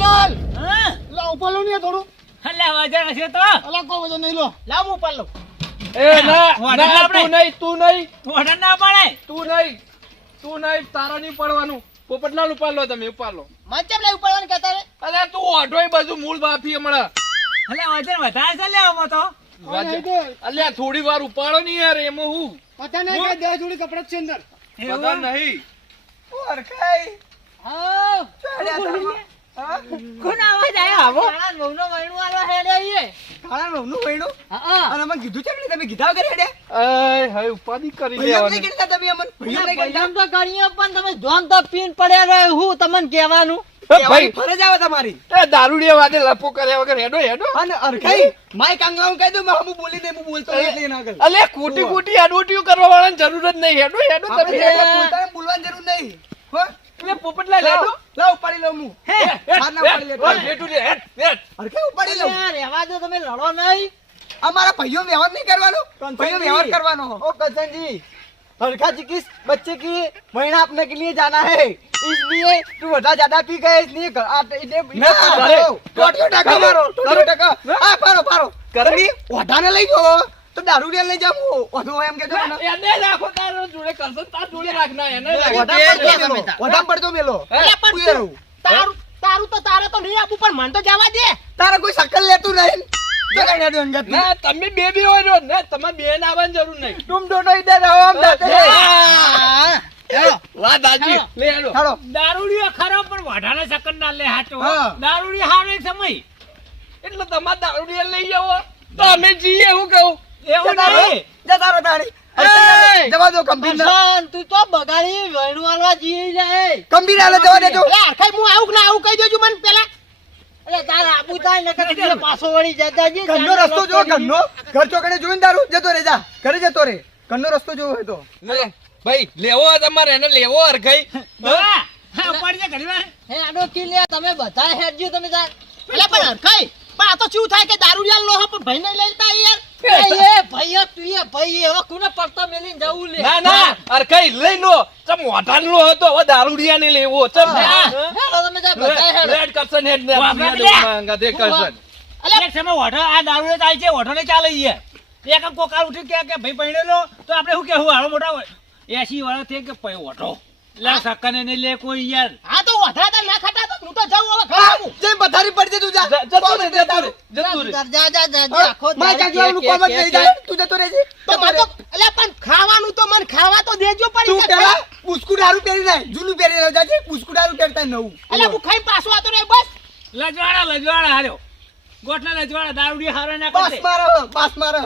હા? લા ઉપર લો ને થોડું. એટલે વજન હશે તો. અલા કો વજન નહીં લો. લા હું ઉપર લઉં. એ ના ના તું નહીં તું નહીં. વજન ના પડે. તું નહીં તું નહીં તારા નહીં પડવાનું. પોપટલાલ ઉપાડ લો તમે લો. મને લઈ ઉપાડવાનું કહેતા રે? અરે તું ઓઢોય બધું મૂળ બાફી હમણાં. અલ્યા વજન વધારે છે લે આમાં તો. અલ્યા થોડી વાર ઉપાડો નહીં યાર એમાં હું. પતા નહીં કે દસ જોડી કપડા છે અંદર. બધા નહીં. હા. કોણ અવાજ આવ્યો આવો? કાળા વહુનો વૈણું આલવા હેડે ઈએ. કાળા વહુનું વૈણું? હા અને અમને કીધું છે ને તમે કીધા વગર હેડે? અય હવે ઉપાધિ કરી ભૈયા નહીં લેવાની તમે અમને? ભૈયા નહીં તો કરીએ પણ તમે જોન તો પીન પડ્યા રહે હું તમને કહેવાનું? ભાઈ ફરજ આવે તમારી. એ દારૂડિયા વાદે લપો કર્યા વગર હેડો હેડો. અને અરખાઈ માઈક આંગળામાં કહી દઉં, મેં હમું બોલી દે, હું બોલતો એટલે એના આગળ. અલે ખોટી ખોટી એડવર્ટીઓ કરવા વાળાની જરૂર જ નહીં. હેડો હેડો તમે. બોલવાની જરૂર નહીં. હો? એટલે પોપટલાલ હેડો લાવ, ઉપાડી લઉં હું. હાથ ના ઉપાડી લેતો. હેડ, હેડ, હેડ, હેડ, હેડ. અરખાઈ ઉપાડી લઉં. રહેવા દો તમે લડો નહીં અમારા ભાઈઓ વ્યવહાર નહીં કરવાનો ભાઈઓ વ્યવહાર કરવાનો ओ कंचन जी हल्का जी किस बच्चे की महीना अपने के लिए जाना है इसलिए तू वटा ज्यादा पी गए इसलिए घर- आ- इन्हें- इन्हें ના, पकड़ो। મારો. ટોટિયો ટકા મારો, ટોટિયો ટકા. હા, પાડો, પાડો. કરે? તમે ઓઢાને લઈ જાઓ, તો દારૂ ડેલ લઈ જાવ વધુ એમ કે એને રાખો તારો જોડે કરશો તાર જોડે રાખના એને વધારે પડતો મેલો તારું તારું તો તારે તો નહીં આપું પણ મન તો જવા દે તારે કોઈ સકલ લેતું નહીં આવવાની જરૂર નહીં તું ડોટો ઈદે રહો આમ દારૂડીઓ ખરો પણ વધારે સકન ના લે હાચો દારૂડી હારો સમય એટલે તમારે દારૂડી લઈ જાવ તો અમે જઈએ એવું કેવું એવું નહીં. જતા રહો તાળી. જવા દો ગંભીર તું તો બગાડી વૈણું આલવા જઈ જાય ગંભીર આલે જવા દેજો. અરે હું આવું ના આવું કહી દેજો મને પેલા. અરે તાર આબુ થાય ને પાછો વળી જતા જી ઘરનો રસ્તો જો ઘરનો. ઘર ચોકડે જોઈને દારૂ. જતો રે જા. ઘરે જતો રે. ઘરનો રસ્તો જોવો હોય તો. ભાઈ લેવો તમારે એને લેવો જા ઘણી વાર. હે આડો કી લે તમે બધા હેડજો તમે તાર અરે પણ હરખાઈ. પણ આ તો શું થાય કે દારૂડિયા લો લોહા પણ ભાઈ નહીં લઈ લેતા યાર એ ભાઈ તું એ ભાઈ હવે કોને પડતા મેલીને જવું લે? ના ના હરખાઈ લઈ લો. ચમ મોઢાનો હતો હવે દારૂડિયા ને લેવો. ચમ હા, તમે તાર બધા રેડ કરશન હેડ ને વાહ, દુનિયા વાહ, દેખમાં ગાધે કરશન. એક સમય ઓઢો આ દારૂડિયો ચાલે છે ઓઢો ને ચાલે છે. એક કોકાર ઉઠી કે કે ભાઈ પહેણેલો તો આપણે શું કેવું હાલો મોટા હોય? એસી વાળા થઈ કે ભાઈ ઓઢો લે સકને ને લે કોઈ યાર. તો વધારે ના ખાતા તો હું તો જાઉં હવે ઘર આવું. જે પથારી પડી તું જા. જ- જતું રે જતું રે જતું રે જા જા જા જા આખો મા જા જો કે- કોમ નહીં જાય? તું જતો રહેજે. તો મારે તો અલ્યા પણ ખાવાનું તો મને ખાવા તો દેજો પડી તું કે પેલા. બુસ્કુટ પહેરી લે જૂનું પહેરી લે જાજે બુસ્કુટ હારું પહેરતા નવું. એટલે હું ખાઈ પાછો આતો રે બસ. લજવાડા લજવાડા હાર્યો ગોઠના રજવાડા દારૂડી હારે ના કરે બસ મારો બસ મારો.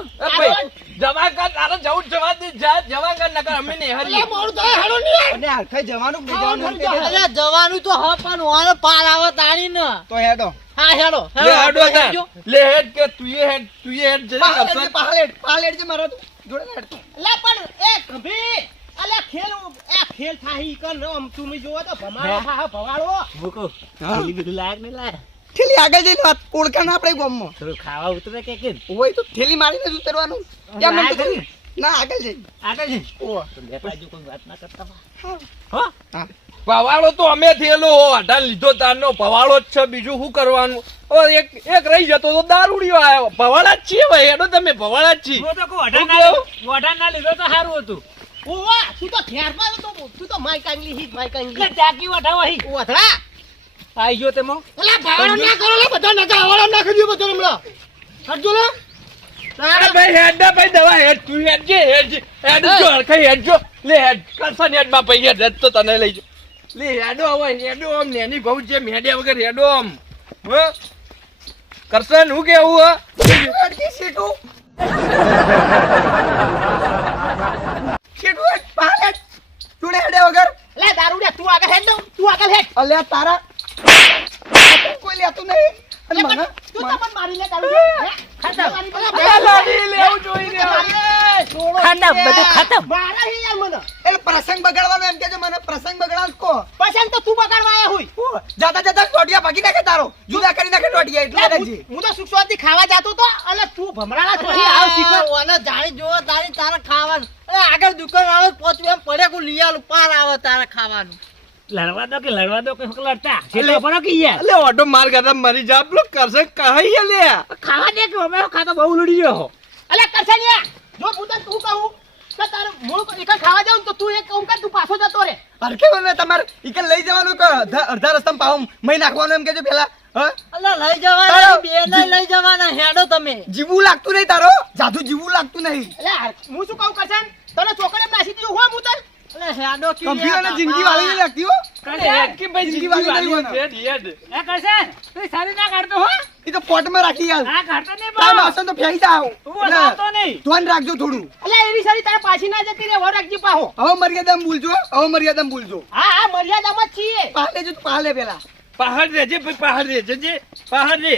જવાન કર તારે જવું જવા દે જા જવાન કર નકર અમે નહીં અલ્યા હરીએ મોડું થાય હેડો ની અને હરખાઈ જવાનું કે જવાનું અલ્યા જવાનું તો હ પણ વાળો પાર આવે તાણી ને તો હેડો. હા હેડો લે હેડો આપણે લે હેડ કે તું એ હેડ તું એ હેડ જઈને પાલેટ પાલેટ પાલેટ જે મારો જોડે હેડ તું. અલ્યા પણ એ કભી અલ્યા ખેલ એ ખેલ થાહી કર ન તું મે જોવો તો ભમાડો હા. હા ભવાડો. ભૂકો હા. બધું લાયક નહીં લાય. થેલી આગળ જઈને વાત ઓળખાણ આપણે ગામમાં. થોડું ખાવા ઉતરે કે કે હોય તો થેલી મારીને જ ઉતરવાનું. ના, કરી. ના આગળ જઈ આગળ જઈ ઓ તો બેટા જો કોઈ વાત ના કરતા હા. હા. પવાળો તો અમે થયેલો હો અઢાર લીધો તારનો પવાળો જ છે બીજું શું કરવાનું? ઓ એક એક રહી જતો તો દારૂડિયો આવ્યો પવાળા જ છીએ ભાઈ એનો તમે પવાળા જ છીએ. તો કોઈ અઢાર ના અઢાર ના લીધો તો સારું હતું. ઓવા તું તો ઘેરમાં તો તું તો માઈક આંગલી હી માઈક આંગલી ચાકી વઢાવા હી ઓધરા આઈ ગયો તેમાં. અલ્યા ભાવણ ના કરો લે બધા નકા હવાડા નાખી દો બધો હમણાં. હટજો લે. અરે ભાઈ હેડ ના ભાઈ દવા હેડ તું હેડ જે હેડ હેડ જો હરખાઈ હેડ જો. લે હેડ કરસન હેડમાં ભાઈ હેડ તો તને લઈ જો લે હેડો હવે હેડો આમ નેની બહુ જે મેડે વગર હેડો આમ. હ? કરસન હું કેવું હ? અડકી સીટું. સીટું હેડ, પાલેટ. જોડે હેડે વગર. લે દારૂડિયા તું આગળ હેડ તું આગળ હેડ. અલ્યા તારા મને તું તો મને મારી લે દારૂડિયા ખતમ. મારી લાડી લેવું જોઈએ ખતમ બધું ખતમ મારા હી યાર મને એ પ્રસંગ બગાડવાનો એમ કેજો મને પ્રસંગ બગાડવાનો કો પ્રસંગ તો તું બગાડવા આયા હોય હું જાતા જાતા ટોટિયા ભાગી નાખે તારો જુદા કરી નાખે ટોટિયા એટલે લે, હું- હું તો સુખસવાથી ખાવા જાતો તો અને તું ભમરાના છોડી આવ શીખો ઓને જાણી જો તારી તારે ખાવાનું આગળ દુકાન આવે પોચું એમ પડે કુ લઈ આલું પાર આવે તારે ખાવાનું લડવા દો કે લડવા દો કે લડતા? છેલ્લે ભરો કે યાર? અલે ઓટો માર જા કરશે કહી લે? ખાવા દે કે અમે ખાતો બહુ લડી ગયો અલે કરસનિયા જો હું તું કહું તો તારે મૂળ એક ખાવા જાવ તો તું એક કહું કે તું પાછો જતો રે. હરખે મને તમારે ઈકન લઈ જવાનું કે અડધા રસ્તામાં પાહો મહી નાખવાનું એમ કેજો પેલા હા? લઈ જવાના બે લઈ જવાના હેડો તમે. જીવવું લાગતું નહીં તારો? જાદુ જીવવું લાગતું નહીં. અલે હું શું કહું કરશે તને ચોકડે નાસી દીધું હોય હું તને અલે હેડો કમ્પ્યુટર જિંદગી વાળી લાગતી હો. હેડ કે ભાઈ જિંદગી જિંદગી વાળી વાળી નહીં હેડ હેડ. એ કરશે તું સારી ના કાઢતો હો? એ તો પોટમાં રાખી યાર આ કાઢતો નહીં તાર બા તો ફેંકી જાવ તું લાવતો નહીં. ધ્યાન રાખજો થોડું. અલે એવી સારી તારે પાછી ના જતી રે વર રાખજી પાહો. હવે મર્યાદામાં ભૂલજો હવે મર્યાદામાં ભૂલજો. હા હા મર્યાદામાં જ છીએ. પાલે જો પાલે પેલા. પહાડ રેજે ભાઈ પહાડ રેજે જે. પહાડ રે.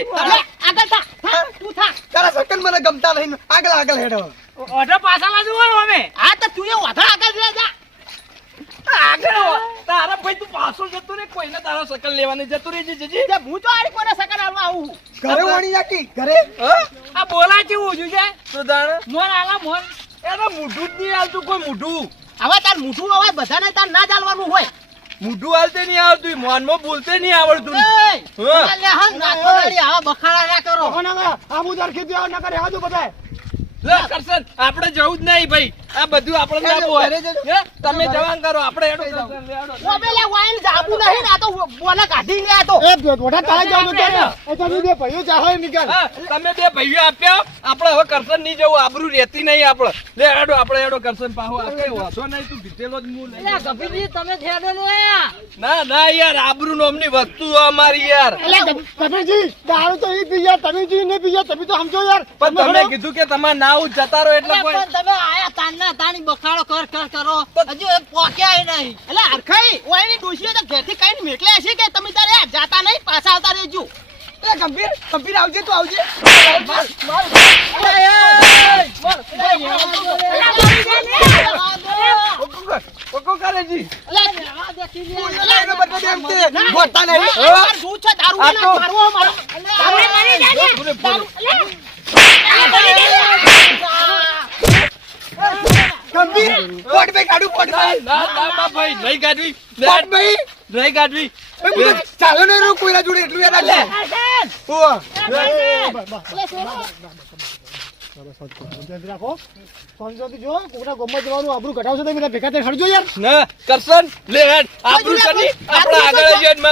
આગળ થા થા, તું થા. તારા સકન મને ગમતા નહીં. આગળ આગળ હેડો. ઓઢો પાછા બાજુ હોય અમે હા તો તું એ વાધા આગળ રે જા આગળ આવો. તારા ભાઈ તું પાછો જતો રે કોઈને તારા સકલ લેવાની જતો રે જે તે હું તો આડી કોને સકલ આલવા આવું ઘરે વાણી નાખી ઘરે? આ બોલા કેવું ઓછું છે? તો મોન આલા મોન. એનો મૂઠું જ નહીં આવતું કોઈ મૂઠું હવે તાર મૂઠું અવાજ બધાને તાર ના ચાલવાનું હોય. મૂઠું હાલતે નહીં આવતું મોનમાં બોલતે નહીં આવડતું. એય, હા. અલે હન નાખો તારી, હવે બખાડા ના કરો. લે કરશન આપણે જવું જ નહીં ભાઈ. આ બધું આપણે ના બોય તમે જવાન કરો આપણે એડો કરશન, લે. વાઈન જાબુ નહીં ને આ તો બોલા કાઢી લે આ તો. હા, તમે બે ભાઈઓ આપ્યા. આપણે હવે કરસન નહીં જવું આબરૂ રહેતી નહીં આપણે. લે એડો આપણે એડો કરસન પાહો આ કઈ વાસો નહીં તું ભીતેલો જ મું લઈ અલે જાઉં. તમે થેડો લે ના ના યાર આબરૂ નોમની વસ્તુ અમારી યાર. પણ તમે કીધું કે તમારે ના આવું જતા રહો એટલે કોઈ તમે આયા તાનના તાણી બખાડો કર કર કરો હજુ એ પોક્યા નહીં એટલે હરખાઈ ઓયની ડોશીઓ તો ઘેરથી કઈ મેકલે છે કે તમે તારે જાતા નહીં પાછા આવતા રહેજો એ ગંભીર ગંભીર આવજે તું આવજે કરે જી એનો મતલબ એમ કે ગોતા નહીં હા? દારૂ આ તો- મારવો મારો પૂરે પૂરે. પોટ ભાઈ કાઢું ના ભાઈ? ના ના ના ભાઈ નહીં કાઢવી પોટ ભાઈ? નહીં કાઢવી ચાલો ને રો કોઈના જોડે એટલું કરશન લે હેડ. આબરૂ કરી આપણે આગળ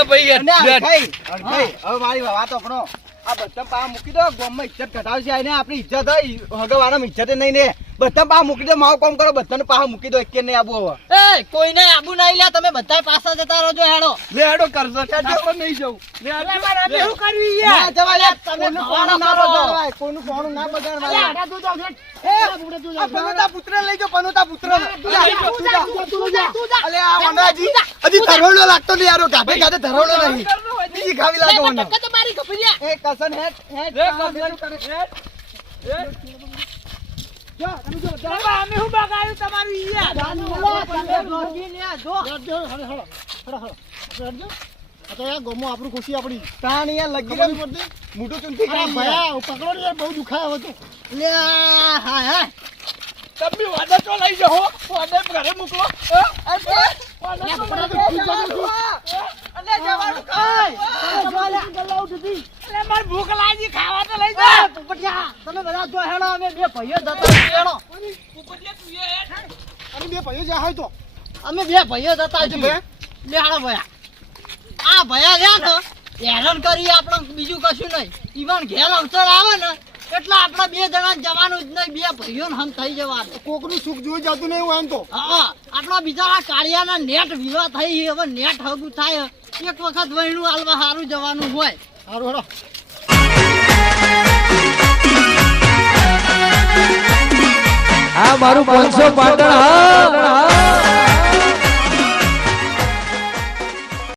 ભાઈ હેડ. અને હેડ. હરખાઈ, હરખાઈ, હવે મારી વાત આપણો આ બધા પા મૂકી દો ગામમાં ઇજ્જત ઘટાડશે આને આપણી ઇજ્જત હોય હગવાનામાં ઇજ્જત નહીં ને. બધા પા મૂકી દો માવ કામ કરો બધાને પા મૂકી દો એક નહીં આબુ હવે એ કોઈને આબુ નહીં લે તમે બધા પાછા જતા રહો હેડો લે હેડો કરશન પણ નહીં જવું લે હેડ. શું કરવી ના જવા લે, તમે કોણું ના. બગાડવાય, કોઈનું કોણું ના બગાડવાય. એ, આ પનોતા પુત્રને લઈ જો પનોતા પુત્ર તું જા, તું જા. અલે આ વનરાજી, હજી ધરોડો લાગતો નહીં યારો ગાભે ગાભે ધરોડો નહીં બીજી ખાવી લાગો મને. એ કસન કરે. હેડ. હેડ. અમે શું બગાડ્યું તમારું યાર તાણ અહીંયા લગી રહ્યું. મોઢું ચૂંટી ગયું. તમે વાદા તો લઈ જાઓ મોકલો હો? જવાનું કાંઈ. એટલે મારે ભૂખ લાગી ખાવા તો લઈ જા. તમે બધા જો હેડો અમે બે ભાઈઓ જતા હેડો અમે બે ભાઈઓ જતા બે ભયા. આ ભયા રહ્યા ને હેરાન કરી આપણે બીજું કશું નહીં. ઈવન ઘેર અવસર આવે ને એટલે આપણે બે જણા જવાનું જ નહીં બે ભાઈઓ ને હમ થઈ જવાનું. કોકનું સુખ જોઈ જતું નહીં એમ તો. હા આપણા બીજા કાળિયાના નેટ વિવાહ થઈ હવે નેટ હગું થાય. એક વખત વહીણું હાલવા સારું જવાનું હોય. સારું હડો આ મારું પાંચસો પાટણ હા.